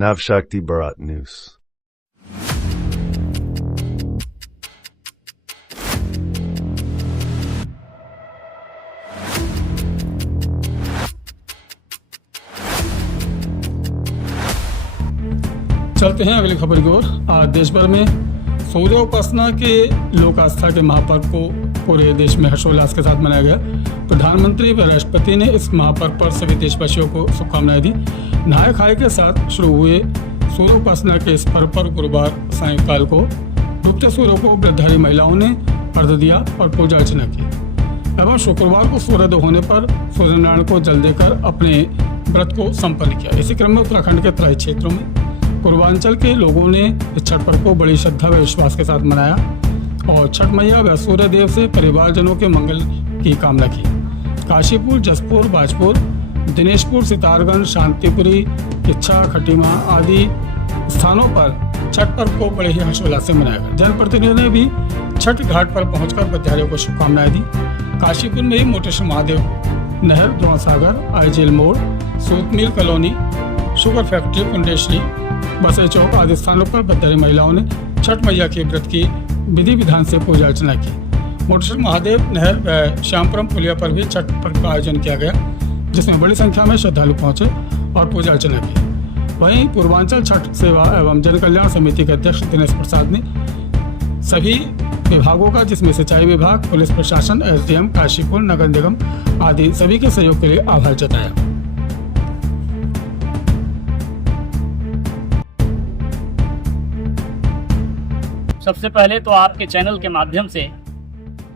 Navshakti Bharat News. चलते हैं अगली खबर की ओर। आज देश भर में सूर्य उपासना के लोक आस्था के महापर्व को पूरे देश में हर्षोल्लास के साथ मनाया गया। प्रधानमंत्री व राष्ट्रपति ने इस महापर्व पर सभी देशवासियों को शुभकामनाएं दी। नहाय खाए के साथ शुरू हुए सूर्य उपासना के इस पर्व पर गुरुवार सायंकाल को डूबते सूर्य को व्रतधारी महिलाओं ने अर्घ्य दिया और पूजा अर्चना की एवं शुक्रवार को सूर्योदय होने पर सूर्यनारायण को जल देकर अपने व्रत को संपन्न किया। इसी क्रम में उत्तराखंड के तराई क्षेत्रों में पूर्वांचल के लोगों ने इस छठ पर्व को बड़ी श्रद्धा व विश्वास के साथ मनाया और छठ मैया व सूर्य देव से परिवारजनों के मंगल की कामना की। काशीपुर, जसपुर, बाजपुर, दिनेशपुर, सितारगंज, शांतिपुरी, किच्छा, खटीमा आदि स्थानों पर छठ पर्व को बड़े ही हर्षोल्लास से मनाया गया। जनप्रतिनिधियों ने भी छठ घाट पर पहुंचकर व्रतधारियों को शुभकामनाएं दी। काशीपुर में ही मोटेश्वर महादेव नहर, द्रोणसागर, आईजेल मोड़, सूत mill colony, sugar factory, Kundeshwari, बसे चौक आदि स्थानों पर व्रतधारी महिलाओं ने छठ मैया के व्रत की विधि विधान से पूजा अर्चना की। मोटेश्वर महादेव नहर व श्यामपुरम पुलिया पर भी छठ पर्व का आयोजन किया गया, जिसमें बड़ी संख्या में श्रद्धालु पहुंचे और पूजा अर्चना की। वहीं पूर्वांचल छठ सेवा एवं जन कल्याण समिति के अध्यक्ष दिनेश प्रसाद ने सभी विभागों का, जिसमें सिंचाई विभाग, पुलिस प्रशासन, एसडीएम, काशीपुर नगर निगम आदि सभी के सहयोग के लिए आभार जताया। सबसे पहले तो आपके चैनल के माध्यम से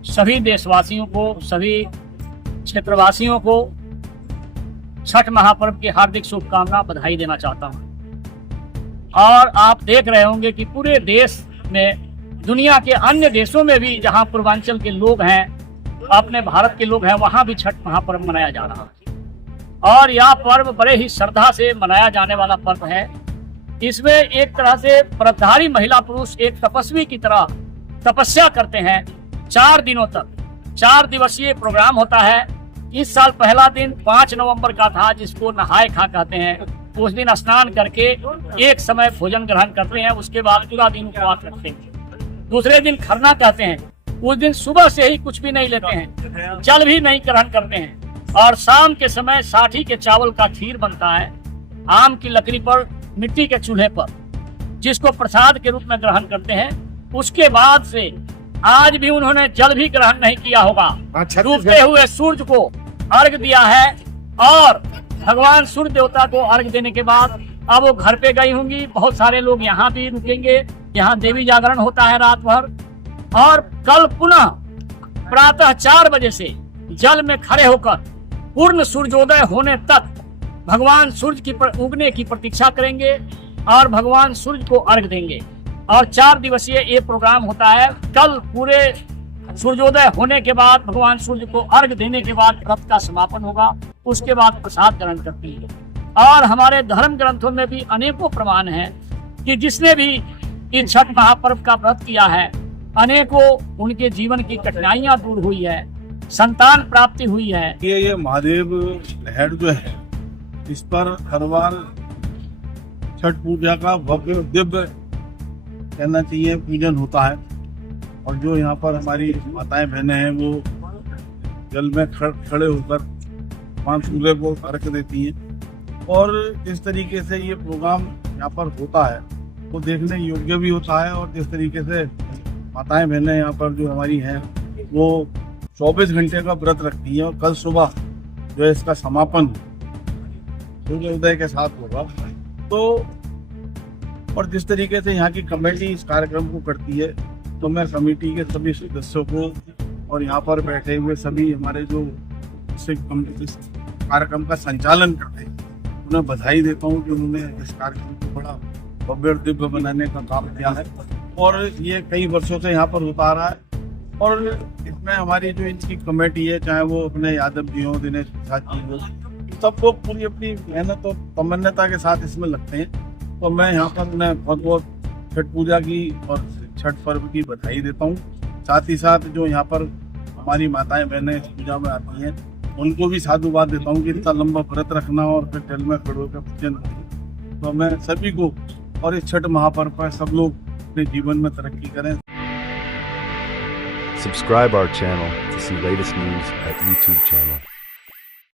सभी देशवासियों को, सभी क्षेत्रवासियों को छठ महापर्व की हार्दिक शुभकामना, बधाई देना चाहता हूं। और आप देख रहे होंगे कि पूरे देश में, दुनिया के अन्य देशों में भी जहां पूर्वांचल के लोग हैं, अपने भारत के लोग हैं, वहां भी छठ महापर्व मनाया जा रहा है। और यह पर्व बड़े ही श्रद्धा से मनाया जाने वाला पर्व है। इसमें एक तरह से व्रतधारी महिला पुरुष एक तपस्वी की तरह तपस्या करते हैं 4 दिनों तक। 4 दिवसीय प्रोग्राम होता है। इस साल पहला दिन 5 नवंबर का था, जिसको नहाय खा कहते हैं। उस दिन स्नान करके एक समय भोजन ग्रहण करते हैं, उसके बाद पूरा दिन उपवास रखते हैं। दूसरे दिन खरना कहते हैं। उस दिन सुबह से ही कुछ भी नहीं लेते हैं, जल भी नहीं ग्रहण करते हैं। और शाम के समय साठी के चावल का खीर बनता है, आम की लकड़ी पर, मिट्टी के चूल्हे पर, जिसको प्रसाद के रूप में ग्रहण करते हैं। उसके बाद से आज भी उन्होंने जल भी ग्रहण नहीं किया होगा। डूबते हुए सूर्य को अर्घ दिया है और भगवान सूर्य देवता को अर्घ देने के बाद अब वो घर पे गई होंगी। बहुत सारे लोग यहाँ भी रुकेंगे, यहाँ देवी जागरण होता है रात भर। और कल पुनः प्रातः 4 बजे से जल में खड़े होकर पूर्ण सूर्योदय होने तक भगवान सूर्य की उगने की प्रतीक्षा करेंगे और भगवान सूर्य को अर्घ देंगे। और 4 दिवसीय ये प्रोग्राम होता है। कल पूरे सूर्योदय होने के बाद भगवान सूर्य को अर्घ देने के बाद व्रत का समापन होगा। उसके बाद प्रसाद ग्रहण करते हैं। और हमारे धर्म ग्रंथों में भी अनेकों प्रमाण हैं कि जिसने भी इस छठ महापर्व का व्रत किया है, अनेकों उनके जीवन की कठिनाइयां दूर हुई है, संतान प्राप्ति हुई है। ये महादेव नहर जो है, इस पर हर बार छठ पूजा का भव्य दिव्य कहना चाहिए पूजन होता है। और जो यहाँ पर हमारी माताएं बहनें हैं, वो जल में खड़े होकर भगवान सूर्य को अर्घ देती हैं। और जिस तरीके से ये प्रोग्राम यहाँ पर होता है, वो देखने योग्य भी होता है। और जिस तरीके से माताएं बहनें यहाँ पर जो हमारी हैं, वो 24 घंटे का व्रत रखती हैं। और कल सुबह जो है इसका समापन सूर्योदय के साथ होगा। तो और जिस तरीके से यहाँ की कमेटी इस कार्यक्रम को करती है, तो मैं कमेटी के सभी सदस्यों को और यहाँ पर बैठे हुए सभी हमारे जो इस कार्यक्रम का संचालन करते हैं, उन्हें बधाई देता हूँ कि उन्होंने इस कार्यक्रम को बड़ा भव्य दिव्य बनाने का काम किया है। और ये कई वर्षों से यहाँ पर होता आ रहा है। और इसमें हमारी जो इनकी कमेटी है, चाहे वो अपने यादव जी हो, दिनेश प्रसाद जी हो, सब लोग पूरी अपनी मेहनत और तमन्नता के साथ इसमें लगते हैं। तो मैं यहाँ पर उन्हें बहुत बहुत छठ पूजा की और छठ पर्व की बधाई देता हूँ। साथ ही साथ जो यहाँ पर हमारी माताएं बहनें इस पूजा में आती हैं, उनको भी साधुवाद देता हूँ कि इतना लंबा व्रत रखना और फिर जल में खड़े होकर पूजन तो मैं सभी को और इस छठ महापर्व पर सब लोग अपने जीवन में तरक्की करें। Subscribe our channel to see latest news at YouTube channel.